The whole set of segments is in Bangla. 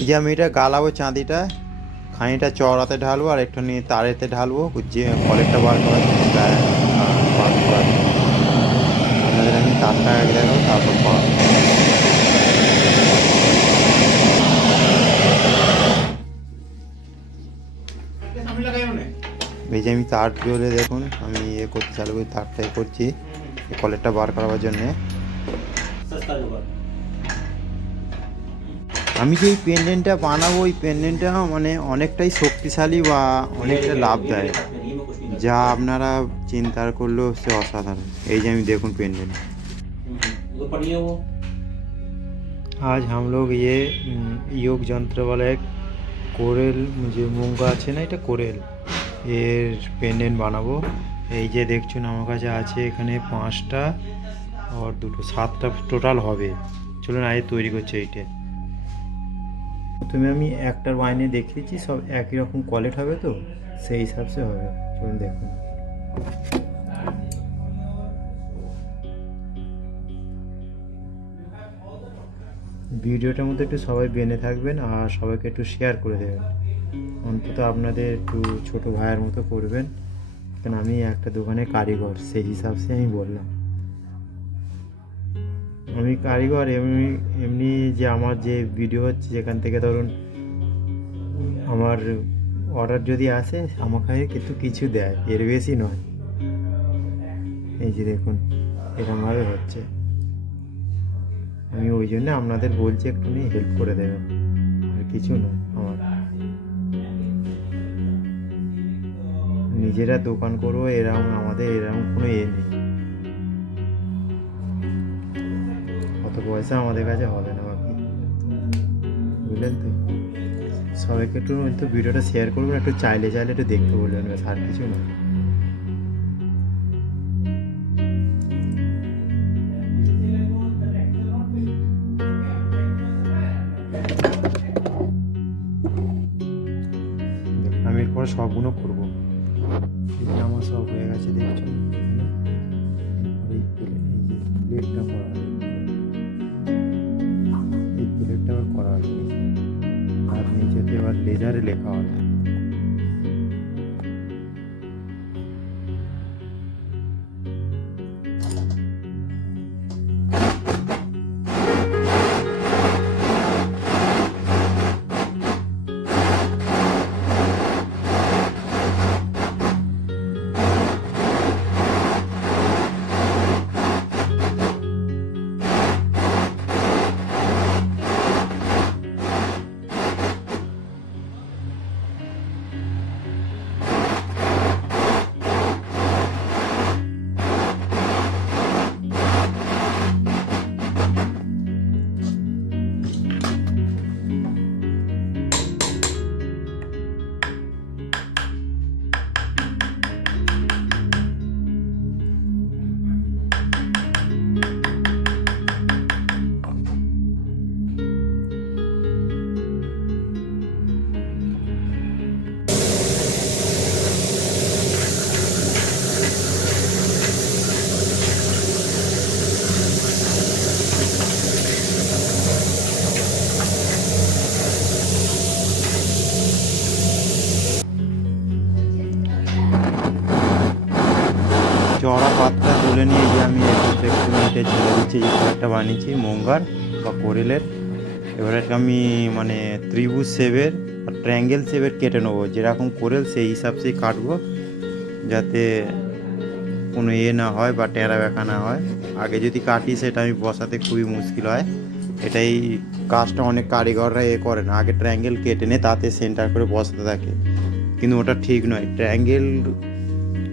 এই যে আমি এটা গালাবো চাঁদিটা, খানিটা চড়াতে ঢালবো আর একটু নিয়ে তারেতে ঢালবো, যে কলেরটা বার করার জন্য আমি তারটা আগে দেখাবো, তারপর এই যে আমি তার জোরে দেখুন, আমি ইয়ে করতে চালু করি তারটাই করছি কলেরটা বার করাবার জন্যে। আমি যে এই পেন্ডেন্টটা বানাবো ওই পেন্ডেন্টটা মানে অনেকটাই শক্তিশালী বা অনেকটা লাভ দেয় ये में कुछ नहीं যা আপনারা চিন্তা করলেও সে অসাধারণ এই যে আমি দেখুন पेंडेंट वो पड़ी है वो आज हम लोग ये উম, योग যন্ত্র वाला एक কোরেল যে মুঙ্গা আছে না এটা কোরেল এর পেন্ডেন্ট বানাবো এই যে দেখছুন আমার কাছে আছে এখানে পাঁচটা আর দুটো সাতটা টোটাল হবে চলুন আজ তৈরি করছে এইটা প্রথমে আমি একটার ওয়াইনে দেখিয়েছি, সব একই রকম কোয়ালিটি হবে তো? সেই হিসাবে হবে। চলুন দেখুন। ভিডিওটার মধ্যে একটু সবাই বেনে থাকবেন আর সবাইকে একটু শেয়ার করে দেবেন। অন্তত আপনাদের একটু ছোট ভাইয়ের মতো করবেন। কারণ আমি একটা দোকানে কারিগর, সেই হিসাবে আমি বললাম। আমি কারিগর এমনি এমনি যে আমার যে ভিডিও হচ্ছে যেখান থেকে ধরুন আমার অর্ডার যদি আসে, আমাকে কিন্তু কিছু দেয়, এর বেশি নয়। এই যে দেখুন এরকমভাবে হচ্ছে। আমি ওই জন্য আপনাদের বলছি একটু হেল্প করে দেবেন। আর কিছু নয় আমার। নিজেরা দোকান করব এরকম আমাদের এরকম কোনো এ নেই। অত পয়সা আমাদের কাছে হবে না বাকি বুঝলেন তো? সবাইকে একটু একটু ভিডিওটা শেয়ার করবেন একটু চাইলে চাইলে একটু দেখতে বলবেন আর কিছু না। আমি এরপরে সবগুলো করব। আমার সব হয়ে গেছে, দেখছ? প্লেটটা প্লেটটা আবার করা হয়েছে আর নিচেতে এবার লেজারে লেখা হবে একটা বানিয়েছি, মঙ্গার বা কোরেলের। এবারে আমি মানে ত্রিভুজ শেপের আর ট্রায়াঙ্গেল শেপের কেটে নেব। যেরকম কোরেল, সেই হিসাব সেই কাটবো, যাতে কোনো এ না হয় বা টেরা ব্যাখা না হয়। আগে যদি কাটি, সেটা আমি বসাতে খুবই মুশকিল হয়। এটাই কাজটা অনেক কারিগররা এ করে না। আগে ট্রায়াঙ্গেল কেটে নে, তাতে সেন্টার করে বসাতে থাকে। কিন্তু ওটা ঠিক নয়। ট্রায়াঙ্গেল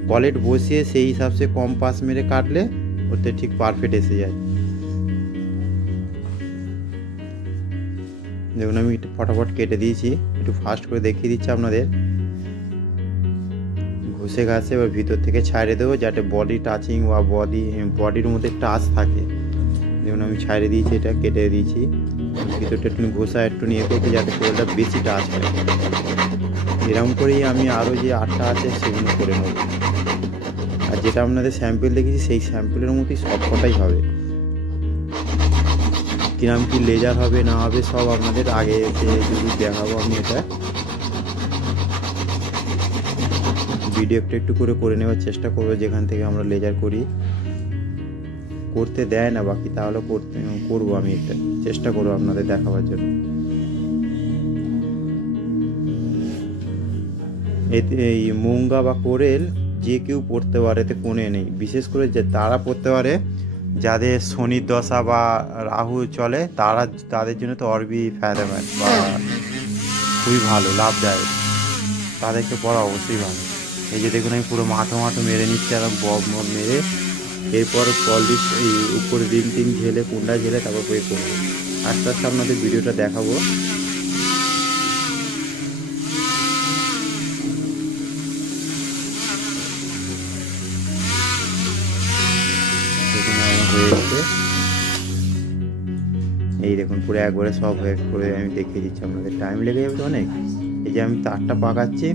কলেট বসিয়ে, সেই হিসাবে কম পাস মেরে কাটলে, ওতে ঠিক পারফেক্ট এসে যায়। দেখুন, আমি একটু ফটাফট কেটে দিয়েছি। একটু ফাস্ট করে দেখিয়ে দিচ্ছি আপনাদের। ঘষে ঘাসে এবার ভিতর থেকে ছাড়িয়ে দেবো, যাতে বডি টাচিং বা বডি বডির মধ্যে টাচ থাকে। দেখুন, আমি ছাড়িয়ে দিয়েছি, এটা কেটে দিয়েছি। ভিতরটা একটু ঘষা, একটু নিয়ে করতে যাতে কোলটা বেশি টাচ হয়। এরকম করেই আমি আরও যে আটটা আছে, সেগুলো করে নেব। আর যেটা আপনাদের স্যাম্পেল দেখেছি সেই স্যাম্পলের মতোই সব কটাই হবে। কিরাম কি লেজার হবে, না হবে, সব আপনাদের আগে যদি দেখাবো আমি এটা। ভিডিও একটু একটু করে করে নেওয়ার চেষ্টা করব, যেখান থেকে আমরা লেজার করি। করতে দেয় না বাকি, তাহলে করতে, করব আমি এটা চেষ্টা করব আপনাদের দেখাবার জন্য। এতে এই মুঙ্গা বা কোরেল যে কেউ পড়তে পারে, এতে কোণে নেই। বিশেষ করে যে তারা পড়তে পারে যাদের শনির দশা বা রাহু চলে, তারা, তাদের জন্য তো অরবি ফায়দাম্যান বা খুবই ভালো, লাভদায়ক। তাদেরকে পড়া অবশ্যই ভালো। এই যে দেখুন, আমি পুরো মাথো মাথো মেরে নিচ্ছি, আর বব মেরে। এরপর পলিশ, এই উপরে রিং টিং ঝেলে কুন্ডা ঝেলে তারপর পে করব। আস্তে আস্তে আপনাদের ভিডিওটা দেখাবো। আমার হয়ে গেছে এই দেখুন, পুরো একবারে সব হয়ে করে আমি দেখিয়ে দিচ্ছি আপনাদের। টাইম লেগে যাবে তো অনেক? এই যে আমি তারটা পাকাচ্ছি,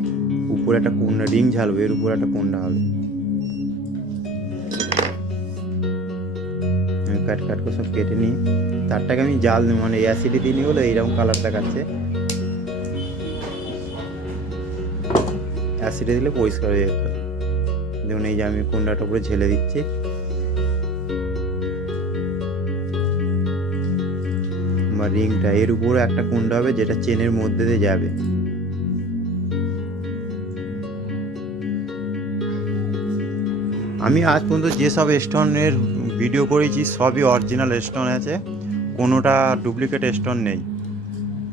উপরে একটা কুন্ডা রিং ঝালবো এর উপরে একটা কুন্ডা হবে? আমি কাট কাট করে সব কেটে নিই। তারটাকে আমি জাল মানে অ্যাসিডি দিয়ে নিই বলে এইরকম কালার দেখাচ্ছে। অ্যাসিডে দিলে পরিষ্কার হয়ে যেত। দেখুন, এই যে আমি কুন্ডাটা উপরে ঝেলে দিচ্ছি। বা রিংটা এর উপরে একটা কুণ্ড হবে যেটা চেনের মধ্যে দিয়ে যাবে। আমি আজ পর্যন্ত যেসব স্টোনের ভিডিও করেছি, সবই অরিজিনাল স্টোন আছে। কোনোটা ডুপ্লিকেট স্টোন নেই।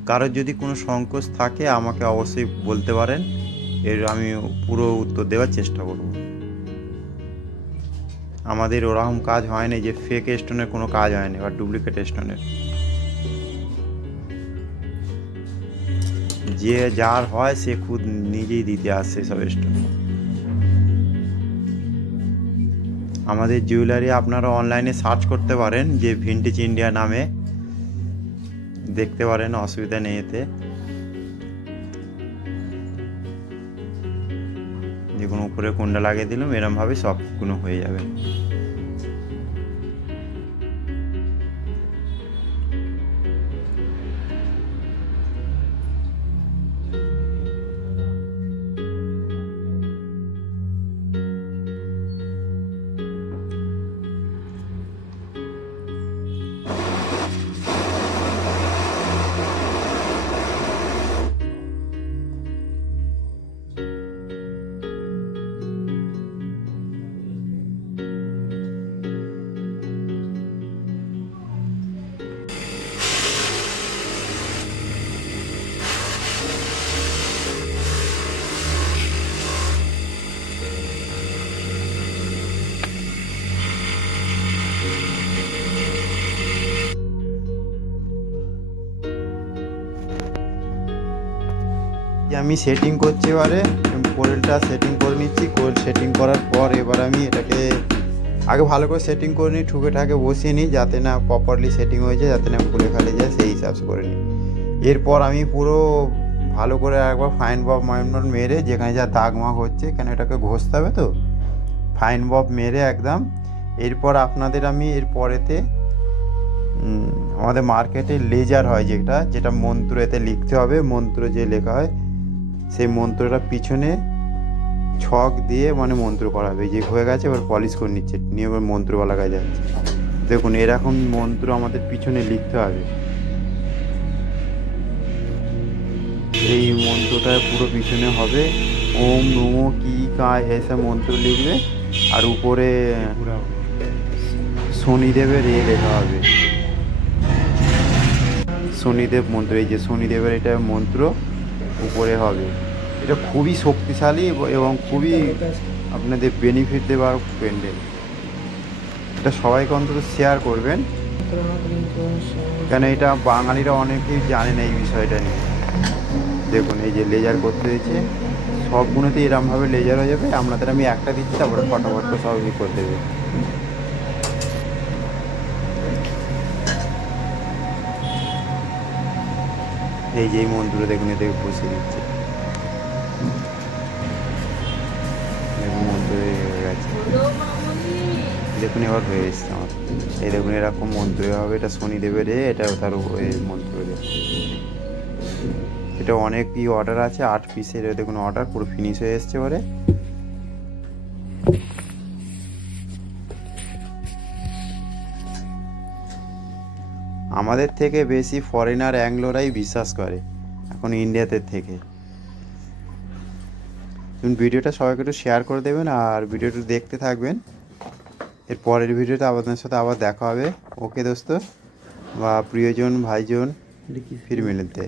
কারোর যদি কোনো সংকোচ থাকে, আমাকে অবশ্যই বলতে পারেন। এর আমি পুরো উত্তর দেওয়ার চেষ্টা করব। আমাদের ওরকম কাজ হয়নি যে ফেক স্টোনের কোনো কাজ হয়নি বা ডুপ্লিকেট স্টোনের যে যার হয় সে খুদ নিজেই দিতে আসছে সব স্টোন আমাদের জুয়েলারি আপনারা অনলাইনে সার্চ করতে পারেন, যে ভিন্টেজ ইন্ডিয়া নামে। দেখতে পারেন, অসুবিধা নেই এতে। যে কোনো উপরে কুন্ডা লাগিয়ে দিলাম এরমভাবে সবগুলো হয়ে যাবে। আমি সেটিং করছি এবারে কোরেলটা সেটিং করে নিচ্ছি কোরেল সেটিং করার পর এবার আমি এটাকে আগে ভালো করে সেটিং করে নিই, ঠুকে ঠাকে বসিয়ে নিই, যাতে না প্রপারলি সেটিং হয়েছে যাতে না খুলে খালি যায়, সেই হিসাব করে নিই। এরপর আমি পুরো ভালো করে একবার ফাইন বব মাইন বব মেরে, যেখানে যা দাগ মাগ হচ্ছে কেন এটাকে ঘষতে হবে তো? ফাইন বব মেরে একদম। এরপর আপনাদের আমি এর পরেতে আমাদের মার্কেটে লেজার হয় যেটা যেটা মন্ত্র এতে লিখতে হবে, মন্ত্র যে লেখা হয় সেই মন্ত্রটা পিছনে ছক দিয়ে মানে মন্ত্র করা হবে যে হয়ে গেছে, এবার পলিশ করে নিচ্ছে। নিয়ে এবার মন্ত্র বলা কাজ যাচ্ছে। দেখুন এরকম মন্ত্র আমাদের পিছনে লিখতে হবে। এই মন্ত্রটা পুরো পিছনে হবে। ওম নমো কি কায় এসব মন্ত্র লিখবে, আর উপরে শনিদেবের এ লেখা হবে। শনিদেব মন্ত্র, এই যে শনিদেবের এটা মন্ত্র উপরে হবে। এটা খুবই শক্তিশালী এবং খুবই আপনাদের বেনিফিট দেওয়ার প্যান্ডেল এটা সবাইকে অন্তত শেয়ার করবেন। কেন এটা বাঙালিরা অনেকেই জানে না এই বিষয়টা নিয়ে। দেখুন, এই যে লেজার করতে দিয়েছে সবগুলোতে এরমভাবে লেজার হয়ে যাবে। আপনাদের আমি একটা দিচ্ছি, তারপরে ফটাফট সব ই করে দেবে। এই যে এই মন্ত্র দেখুন এতে বসে দিচ্ছে। দেখুন গেছে। দেখুন, এবার হয়ে এসছে আমার। এই দেখুন, এরকম মন্ত্র হবে, এটা শনিদেবের দেবের এটা তার মন্ত্র এটা অনেক ই অর্ডার আছে, আট পিসের দেখুন অর্ডার পুরো ফিনিশ হয়ে এসছে এবারে। আমাদের থেকে বেশি ফরেনার অ্যাংলোরাই বিশ্বাস করে এখন ইন্ডিয়াতে থেকে। তুমি ভিডিওটা সবাইকে একটু শেয়ার করে দেবেন আর ভিডিওটা দেখতে থাকবেন। এর পরের ভিডিওটা আপনাদের সাথে আবার দেখা হবে। ওকে দোস্ত বা প্রিয়জন ভাইজন ফির মিলতে